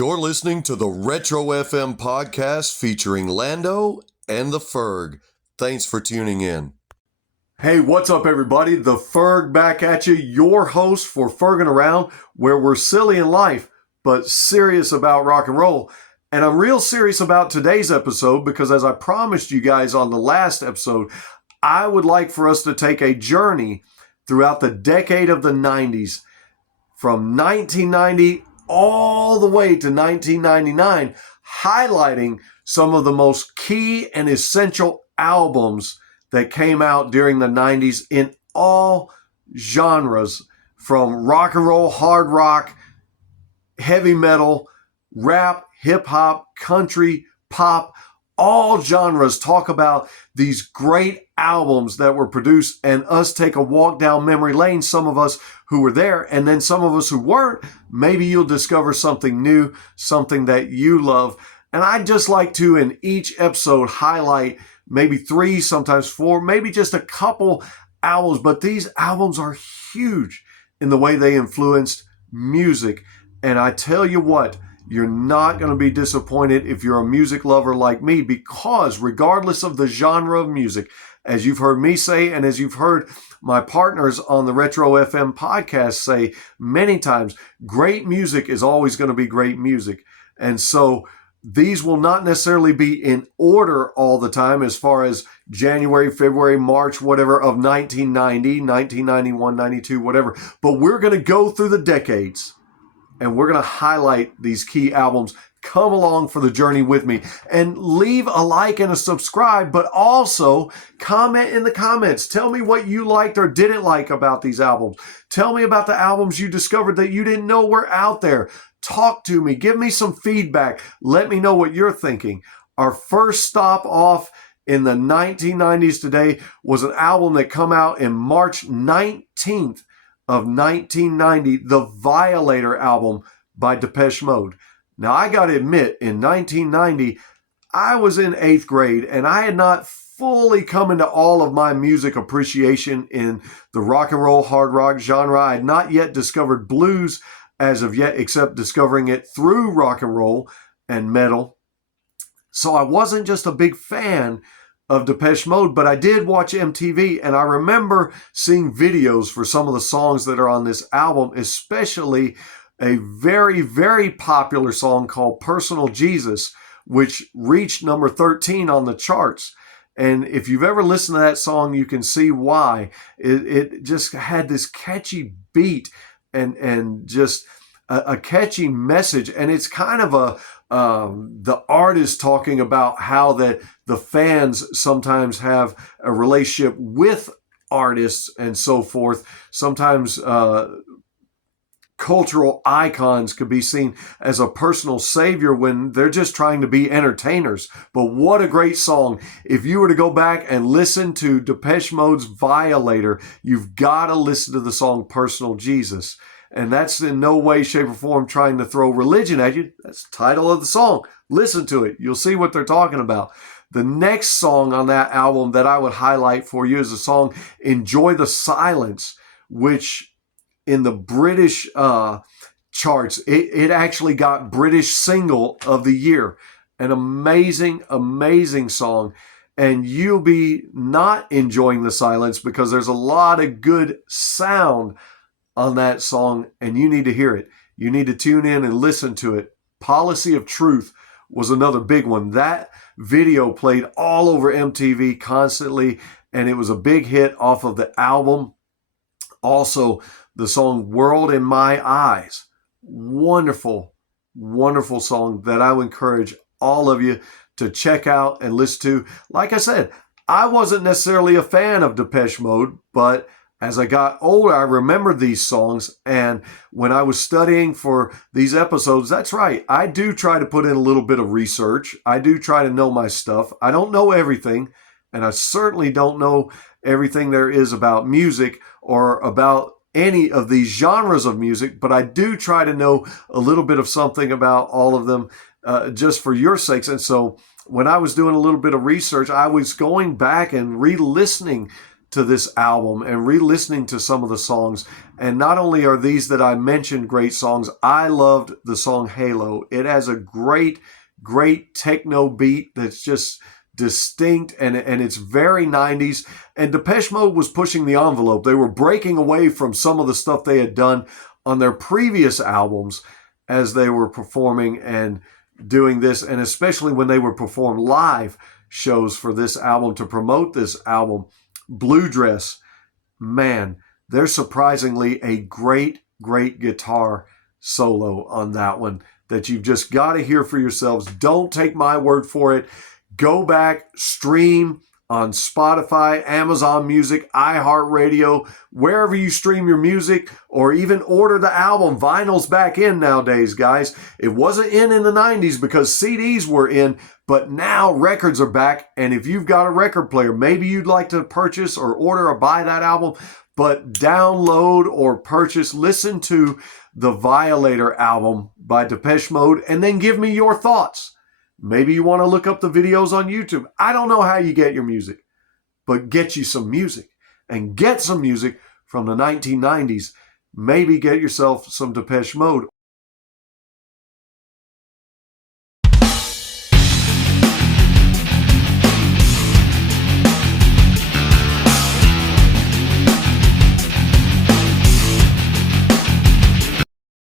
You're listening to the Retro FM podcast featuring Lando and the Ferg. Thanks for tuning in. Hey, what's up, everybody? The Ferg back at you, your host for Fergin' Around, where we're silly in life, but serious about rock and roll. And I'm real serious about today's episode because, as I promised you guys on the last episode, I would like for us to take a journey throughout the decade of the 90s, from 1990 all the way to 1999, highlighting some of the most key and essential albums that came out during the 90s in all genres, from rock and roll, hard rock, heavy metal, rap, hip hop, country, pop, all genres. Talk about these great albums that were produced and us take a walk down memory lane, some of us who were there, and then some of us who weren't. Maybe you'll discover something new, something that you love. And I'd just like to, in each episode, highlight maybe 3, sometimes 4, maybe just a couple albums. But these albums are huge in the way they influenced music. And I tell you what, you're not going to be disappointed if you're a music lover like me, because regardless of the genre of music, as you've heard me say, and as you've heard my partners on the Retro FM podcast say many times, great music is always going to be great music. And so these will not necessarily be in order all the time as far as January, February, March, whatever, of 1990, 1991, 92, whatever. But we're going to go through the decades and we're going to highlight these key albums. Come along for the journey with me and leave a like and a subscribe, but also comment in the comments. Tell me what you liked or didn't like about these albums. Tell me about the albums you discovered that you didn't know were out there. Talk to me. Give me some feedback. Let me know what you're thinking. Our first stop off in the 1990s today was an album that came out in March 19th of 1990, the Violator album by Depesche Mode. Now, I got to admit, in 1990, I was in 8th grade, and I had not fully come into all of my music appreciation in the rock and roll, hard rock genre. I had not yet discovered blues as of yet, except discovering it through rock and roll and metal. So I wasn't just a big fan of Depesche Mode, but I did watch MTV, and I remember seeing videos for some of the songs that are on this album, especially a very, very popular song called Personal Jesus, which reached number 13 on the charts. And if you've ever listened to that song, you can see why. It just had this catchy beat and just a catchy message. And it's kind of the artist talking about how that the fans sometimes have a relationship with artists and so forth. Sometimes cultural icons could be seen as a personal savior when they're just trying to be entertainers. But what a great song. If you were to go back and listen to Depesche Mode's Violator, you've got to listen to the song Personal Jesus. And that's in no way, shape, or form trying to throw religion at you. That's the title of the song. Listen to it. You'll see what they're talking about. The next song on that album that I would highlight for you is the song Enjoy the Silence, which in the British charts, it actually got British Single of the Year. An amazing, amazing song. And you'll be not enjoying the silence because there's a lot of good sound on that song, and you need to hear it. You need to tune in and listen to it. Policy of Truth was another big one. That video played all over MTV constantly, and it was a big hit off of the album. Also, the song World in My Eyes. Wonderful, wonderful song that I would encourage all of you to check out and listen to. Like I said, I wasn't necessarily a fan of Depesche Mode, but as I got older, I remembered these songs. And when I was studying for these episodes, that's right, I do try to put in a little bit of research. I do try to know my stuff. I don't know everything, and I certainly don't know everything there is about music or about any of these genres of music, but I do try to know a little bit of something about all of them just for your sakes. And so when I was doing a little bit of research, I was going back and re-listening to this album and re-listening to some of the songs. And not only are these that I mentioned great songs, I loved the song Halo. It has a great techno beat that's just distinct, and it's very 90s. And Depeche Mode was pushing the envelope. They were breaking away from some of the stuff they had done on their previous albums as they were performing and doing this, and especially when they would perform live shows for this album to promote this album. Blue Dress, man, there's surprisingly a great guitar solo on that one that you've just got to hear for yourselves. Don't take my word for it. Go back, stream on Spotify, Amazon Music, iHeartRadio, wherever you stream your music, or even order the album. Vinyl's back in nowadays, guys. It wasn't in the 90s because CDs were in, but now records are back. And if you've got a record player, maybe you'd like to purchase or order or buy that album, but download or purchase, listen to the Violator album by Depesche Mode, and then give me your thoughts. Maybe you want to look up the videos on YouTube. I don't know how you get your music, but get you some music, and get some music from the 1990s. Maybe get yourself some Depesche Mode.